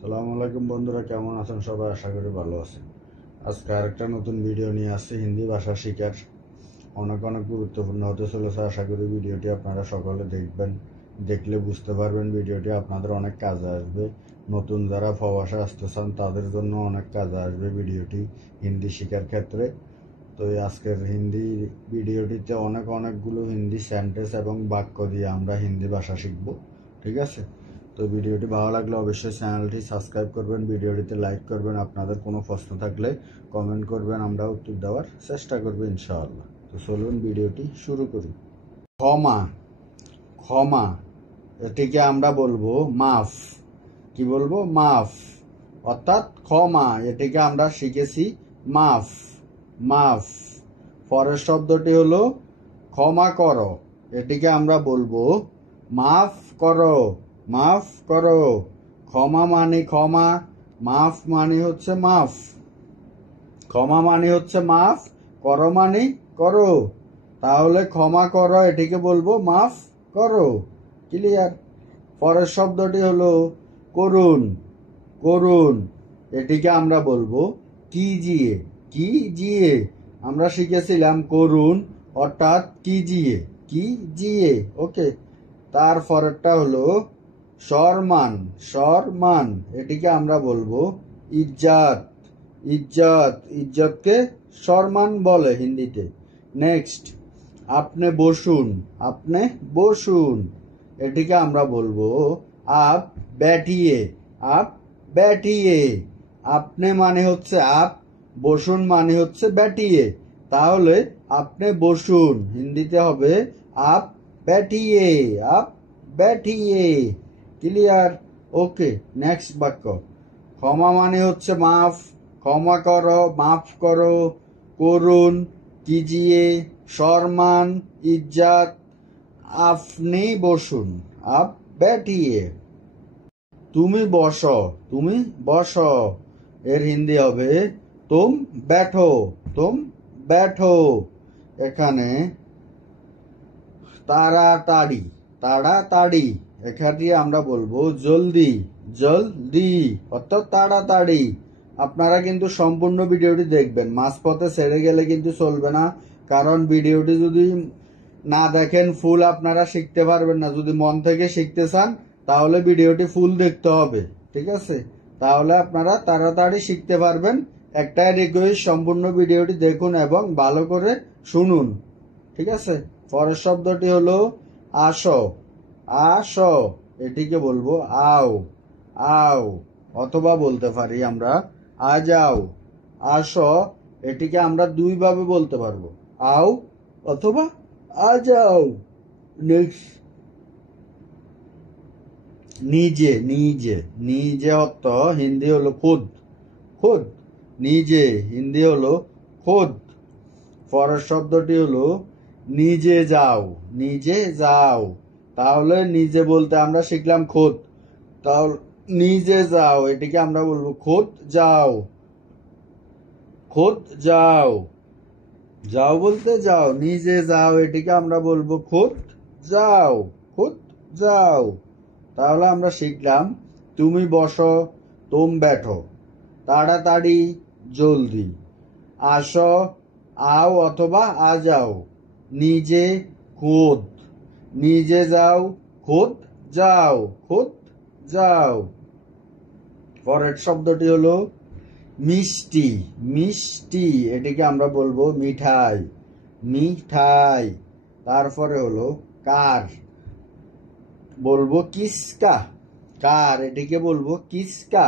সালামু আলাইকুম বন্ধুরা, কেমন আছেন সবাই? আশা করি ভালো আছেন। আজকে আরেকটা নতুন ভিডিও নিয়ে আসছি। হিন্দি ভাষা শিখার অনেক অনেক গুরুত্বপূর্ণ হতে চলেছে। আশা করি ভিডিওটি আপনারা সকলে দেখবেন। দেখলে বুঝতে পারবেন ভিডিওটি আপনাদের অনেক কাজে আসবে। নতুন যারা প্রবাসে আসতে চান তাদের জন্য অনেক কাজে আসবে ভিডিওটি হিন্দি শেখার ক্ষেত্রে। তো এই আজকের হিন্দি ভিডিওটিতে অনেকগুলো হিন্দি সেন্টেন্স এবং বাক্য দিয়ে আমরা হিন্দি ভাষা শিখব। ঠিক আছে? তো ভিডিওটি ভালো লাগলে অবশ্যই চ্যানেলটি সাবস্ক্রাইব করবেন, ভিডিওটিতে লাইক করবেন, আপনাদের কোনো প্রশ্ন থাকলে কমেন্ট করবেন, আমরা উত্তর দেওয়ার চেষ্টা করব ইনশাআল্লাহ। তো চলুন ভিডিওটি শুরু করি। ক্ষমা, ক্ষমা এটিকে আমরা বলবো মাফ। কি বলবো? মাফ, অর্থাৎ ক্ষমা। এটিকে আমরা শিখেছি মাফ, মাফ। পরের শব্দটি হলো ক্ষমা করো। এটিকে আমরা বলবো মাফ করো, মাফ করো। ক্ষমা মানে ক্ষমা, মাফ মানে হচ্ছে মাফ। ক্ষমা মানে হচ্ছে মাফ, করো মানে করো। তাহলে ক্ষমা করো এটিকে বলবো মাফ করো। ক্লিয়ার? পরের শব্দটি হলো করুন, করুন। এটিকে আমরা বলবো কিজিয়ে, কিজিয়ে। আমরা শিখেছিলাম করুন অর্থাৎ কিজিয়ে, কিজিয়ে। ওকে। তারপরেরটা হলো সম্মান, সম্মান। এটিকে আমরা বলবো ইজ্জত, ইজ্জত। ইজ্জতকে সম্মান বলে হিন্দিতে। নেক্সট, আপনি বসুন, আপনি বসুন। এটিকে আমরা বলবো আপ बैठिए, আপ बैठिए। আপনি মানে হচ্ছে আপ, বসুন মানে হচ্ছে बैठिए। তাহলে আপনি বসুন হিন্দিতে হবে আপ बैठिए, আপ बैठिए। ক্লিয়ার? ওকে। নেক্সট বাক্য, ক্ষমা মানে হচ্ছে মাফ, ক্ষমা করো, মাফ করো, করুন, কিজিয়ে, সম্মান, ইজ্জত। আপনি বসুন, আপ बैठिए। তুমি বসো, তুমি বসো। এর হিন্দি হবে তুম बैठो, তুম बैठो। এখানে তাড়াতাড়ি, তাড়াতাড়ি। এখানে আমরা বলবো জলদি, জলদি, অর্থাৎ তাড়াতাড়ি। আপনারা কিন্তু সম্পূর্ণ ভিডিওটি দেখবেন, মাঝপথে ছেড়ে গেলে কিন্তু চলবে না। কারণ ভিডিওটি যদি না দেখেন ফুল আপনারা শিখতে পারবেন না। যদি মন থেকে শিখতে চান তাহলে ভিডিওটি ফুল দেখতে হবে। ঠিক আছে? তাহলে আপনারা তাড়াতাড়ি শিখতে পারবেন। একটাই রিকোয়েস্ট, সম্পূর্ণ ভিডিওটি দেখুন এবং ভালো করে শুনুন। ঠিক আছে? পরের শব্দটি হলো আসো, আসো। এটিকে বলবো আও, আও। অথবা বলতে পারি আমরা আ যাও, আসো। এটিকে আমরা দুই ভাবে বলতে পারবো, আও অথবা আ যাও। নেক্সট, নিজে, নিজে। নিজে অর্থ হিন্দি হলো খুদ, খুদ। নিজে হিন্দি হলো খুদ। পরের শব্দটি হলো নিজে যাও, নিজে যাও। তাহলে নিজে বলতে আমরা শিখলাম খুদ। তাহলে নিজে যাও এটিকে আমরা বলবো খুদ যাও, খুদ যাও। যাও বলতে যাও, নিজে যাও এটিকে আমরা বলবো খুদ যাও, খুদ যাও। তাহলে আমরা শিখলাম তুমি বসো, তুম बैठो, তাড়াতাড়ি, জলদি, আসো, আও অথবা আ যাও, নিজে, খুদ, নিজে যাও, খুদ যাও, খুদ যাও। পরের শব্দটি হলো মিষ্টি, মিষ্টি। এটিকে আমরা বলবো মিঠাই, মিঠাই। তারপরে হলো কার, বলবো কিসকা, কার। এটিকে বলবো কিসকা,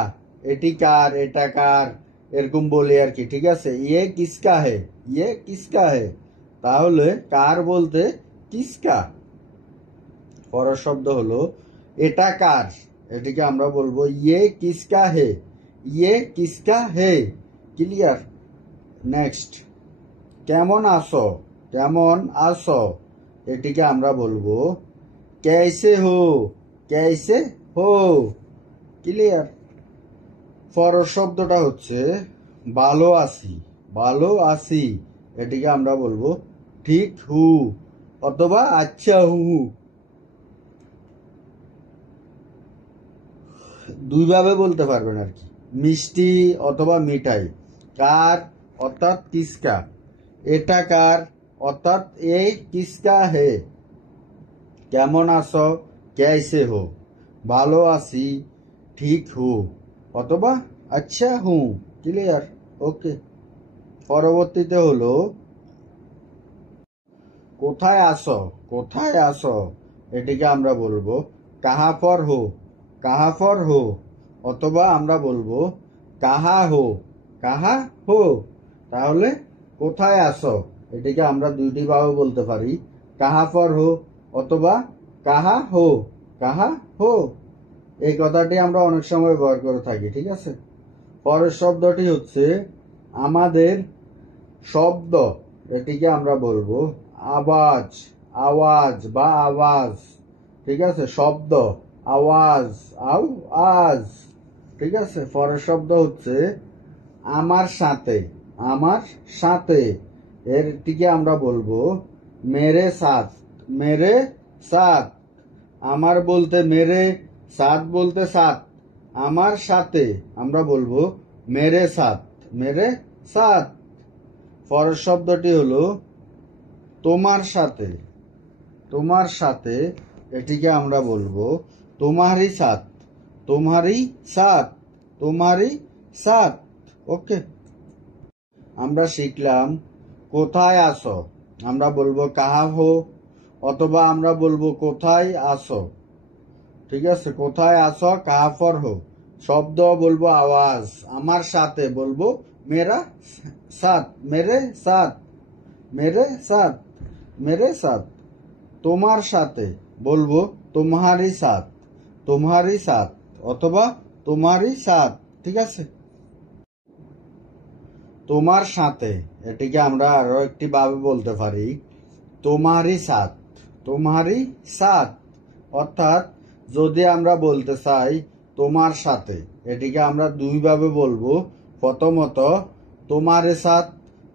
এটি কার, এটা কার, এরকম বলি আর কি। ঠিক আছে? ইয়ে কিসকা হে, ইয়ে কিসকা হে। তাহলে কার বলতে কিসকা। পরের শব্দ হলো এটা কার। এটিকে আমরা বলবো ইয়ে কিসকা হে, ইয়ে কিসকা হে। ক্লিয়ার? নেক্সট, কেমন আছো, কেমন আছো। এটিকে আমরা বলবো कैसे हो, कैसे हो। ক্লিয়ার? পরের শব্দটা হচ্ছে ভালো আছি, ভালো আছি। এটিকে আমরা বলবো ঠিক হু অথবা আচ্ছা হু। দুইভাবে বলতে পারবেন আর কি, মিষ্টি অথবা মিঠাই। কার অর্থাৎ কিসকা, এটা কার অর্থাৎ এই কিসকা হে। কেমন আছো, कैसे हो, ভালো আছি, ঠিক হু অথবা আচ্ছা হু। ক্লিয়ার? ওকে। পরবর্তীতে হলো কোথায় আসো, কোথায় আসো, এটিকে আমরা বলবো কাহা ফর হো, কাহা ফর হো অথবা আমরা বলবো কাহা হো, কাহা হো। তাহলে কোথায় আসো এটিকে আমরা দুইটি ভাবে বলতে পারি, কাহা ফর হো অথবা কাহা হো, কাহা হো। এই কথাটি আমরা অনেক সময় ব্যবহার করে থাকি, ঠিক আছে। পরের শব্দটি হচ্ছে আমাদের শব্দ, এটিকে আমরা বলবো আওয়াজ, আওয়াজ বা আওয়াজ, ঠিক আছে। শব্দ আওয়াজ, আওয়াজ, ঠিক আছে। পরের শব্দ হচ্ছে আমার সাথে, আমার সাথে, এরটিকে আমরা বলবো মেরে সাথ, মেরে সাথ। আমার বলতে মেরে, সাথ বলতে সাথ, আমার সাথে আমরা বলবো মেরে সাথ, মেরে সাথ। পরের শব্দটি হলো তোমার সাথে, তোমার সাথে, এটিকে আমরা বলবো তোমারই সাথ, তোমারই সাথ, তোমারই সাথ। ওকে। আমরা শিখলাম কোথায় আসো, আমরা বলবো কাহা হো অথবা আমরা বলবো কোথায় আসো, ঠিক আছে। কোথায় আসো কাহা ফর হো। শব্দ বলবো আওয়াজ, আমার সাথে বলবো মেরা সাথ, মেরে সাথ, মেরে সাথ, মেরে সাথ। তোমার সাথে বলবো তোমারই সাথ, তোমারই সাথ অথবা তোমারই সাথ, ঠিক আছে। তোমার সাথে, এটিকে আমরা আরো একটি ভাবে বলতে পারি তোমারই সাথ, তোমারই সাথ। অর্থাৎ যদি আমরা বলতে চাই তোমার সাথে, এটিকে আমরা দুইভাবে বলবো। প্রথমত তোমারই সাথ,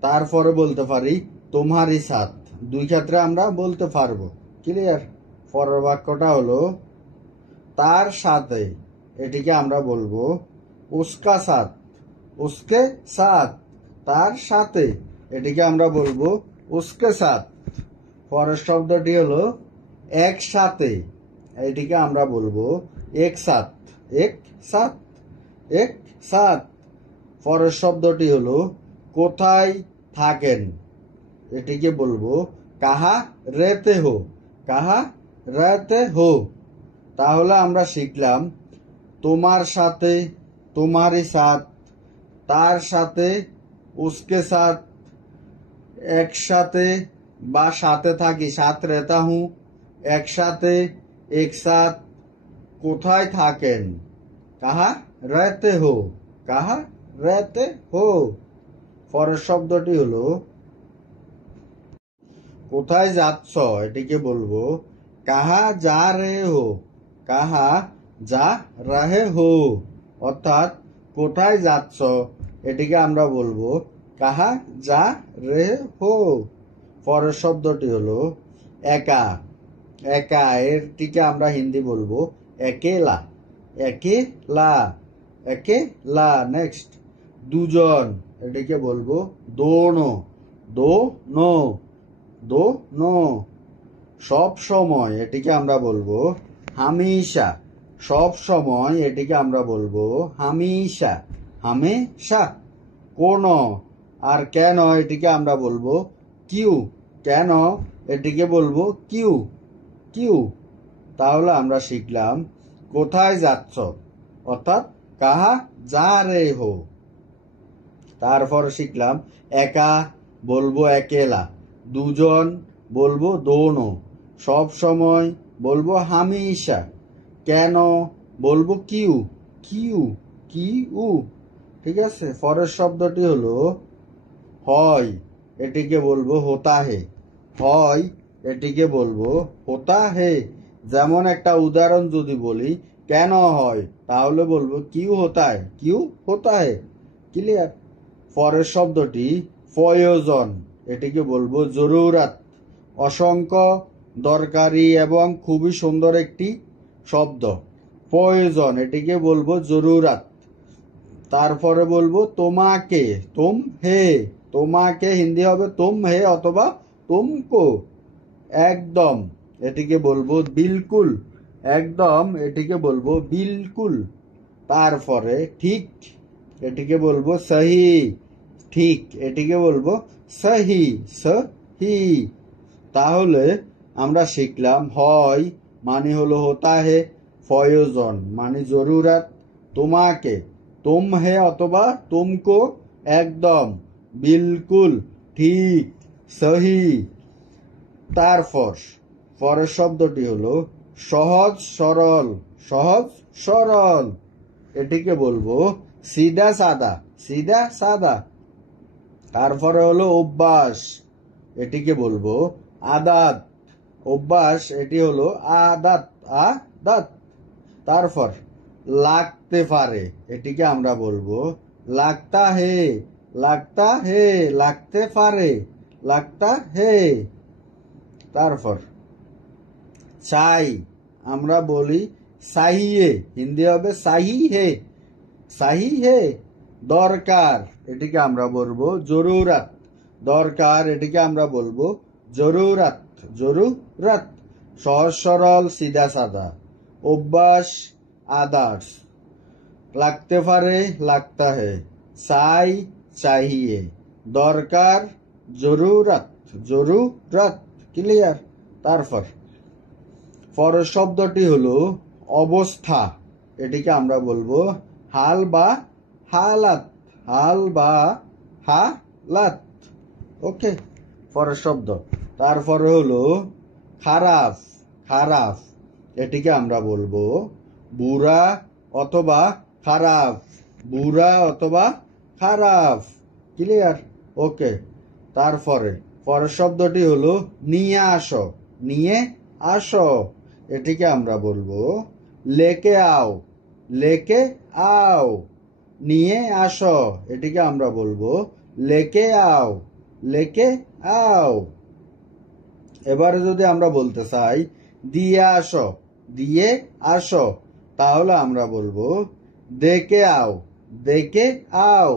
তারপরে বলতে পারি তোমারই সাথ। দুই ক্ষেত্রে আমরা বলতে পারবো। ক্লিয়ার? পরের বাক্যটা হলো তার সাথে, এটিকে আমরা বলবো উস্কা সাথ, উস্কে সাথ। তার সাথে, এটিকে আমরা বলবো উস্কে সাথ। পরের শব্দটি হলো একসাথে, এটিকে আমরা বলবো এক সাথ, এক সাথ, এক সাথ। পরের শব্দটি হলো কোথায় থাকেন, এটিকে বলবো কাহা রেতে হো, কাহা রেতে হো। তাহলে আমরা শিখলাম তোমার সাথে, তোমারই সাথ, তার সাথে, উসকে সাথ, একসাথে বা সাথে থাকি, সাথ রেতা হুঁ, একসাথে, এক সাথ। কোথায় থাকেন, কাহা রেতে হো, কাহা রেতে হো। পরের শব্দটি হলো কোথায় যাচ্ছ, এটিকে বলবো কাহা যা রে হো, কাহা যা রাহে হো। অর্থাৎ কোথায় যাচ্ছ, এটিকে আমরা বলবো কাহা যা রে হো। পরের শব্দটি হলো একা, একা, এরটিকে আমরা হিন্দি বলবো একেলা, একেলা, একেলা। নেক্সট দুজন, এটিকে বলবো দোনো, দোনো, দোনো। সব সময়, এটিকে আমরা বলবো হামেশা, সব সময়, এটিকে আমরা বলবো হামেশা, হামেশা। কোন আর কেন, এটিকে আমরা বলবো কিউ, কেন, এটিকে বলবো কিউ, কিউ। তাহলে আমরা শিখলাম কোথায় যাচ্ছ অর্থাৎ কাহা যা রে হো। তারপর শিখলাম একা বলবো একেলা, দুজন বলবো দোনো, সব সময় বলবো হামেশা, কেন বলবো কিউ, কিউ, কিউ, ঠিক আছে। পরের শব্দটি হলো হয়, এটিকে বলবো হোতা হে, হয়, এটিকে বলবো হোতা হে। যেমন একটা উদাহরণ যদি বলি কেন হয়, তাহলে বলবো কিউ হোতা হে, কিউ হোতা হে। ক্লিয়ার? পরের শব্দটি প্রয়োজন, এটিকে বলবো জরুরাত। অসংখ্য দরকারি এবং খুবই সুন্দর একটি শব্দ। প্রয়োজন, এটিকে বলবো জরুরাত। তারপরে বলবো তোমাকে, তুম হে, তোমাকে হিন্দি হবে তুম হে অথবা তুমকো। একদম, এটিকে বলবো বিলকুল, একদম এটিকে বলবো বিলকুল। তারপরে ঠিক, এটিকে বলবো সহি, ঠিক এটিকে বলবো সহি, সহি। তাহলে আমরা শিখলাম হয় মানে হলো হোতা হে, প্রয়োজন মানে জরুরত, তোমাকে তুম হে অথবা তুমকো, একদম, বিলকুল, ঠিক, সহি। তারপর পরের শব্দটি হলো সহজ সরল, সহজ সরল, এটিকে বলবো সিধা সাদা, সিধা সাদা। তারপরে হলো অভ্যাস, এটিকে বলবো আদাত, অভ্যাস এটি হলো আদাত, আদাত। তারপর লাগতে পারে, এটিকে আমরা বলবো লাগতা হে, লাগতা হে, লাগতে পারে, লাগতা হে। তারপর চাই, আমরা বলি চাহিয়ে, হিন্দি হবে চাহি হে, চাহি হে। দরকার, এটিকে আমরা বলবো জরুরত, দরকার এটিকে আমরা বলবো জরুরত, জরুরত। সহজ সরল সিধা সাদা, অভ্যাস আদার্স, লাগতে পারে লাগতা হে, চাই চাহিয়ে, দরকার জরুরত, জরুরত। ক্লিয়ার? তারপর পরের শব্দটি হলো অবস্থা, এটিকে আমরা বলবো হাল বা হালাত, হাল বা হালাত। ওকে, পরের শব্দ। তারপরে হলো খারাপ, খারাপ, এটিকে আমরা বলবো বুড়া অথবা খারাপ, বুড়া অথবা খারাপ। ক্লিয়ার? ওকে। তারপরে পরের শব্দটি হলো নিয়ে আসো, নিয়ে আসো, এটিকে আমরা বলবো লেকে আও, লেকে আও। নিয়ে আসো, এটিকে আমরা বলবো লেকে আও, লেকে আও। এবারে যদি আমরা বলতে চাই দিয়ে আসো, দিয়ে আসো, তাহলে আমরা বলবো দেখে আও, দেখে আও,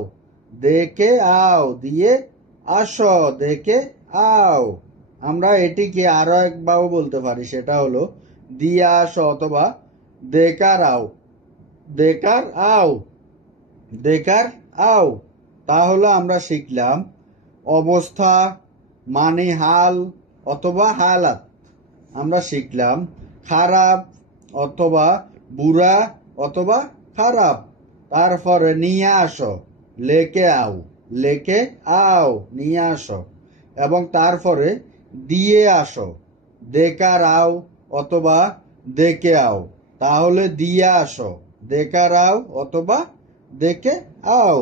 দেখে আও, দিয়ে আসো, দেখে আও। আমরা এটিকে আরো একবার বলতে পারি, সেটা হলো দিয়ে আসো অথবা দেখার আও, দেখার আও, দেখার আও। তাহলে আমরা শিখলাম অবস্থা মানে হাল অথবা হালাত, আমরা শিখলাম খারাপ অথবা বুড়া অথবা খারাপ। তারপরে নিয়ে আসো, লেকে আও, লেকে আও, নিয়ে আসো। এবং তারপরে দিয়ে আসো, দেখার আও অথবা দেখে আও, তাহলে দিয়ে আসো, দেখার আও অথবা দেখে আও।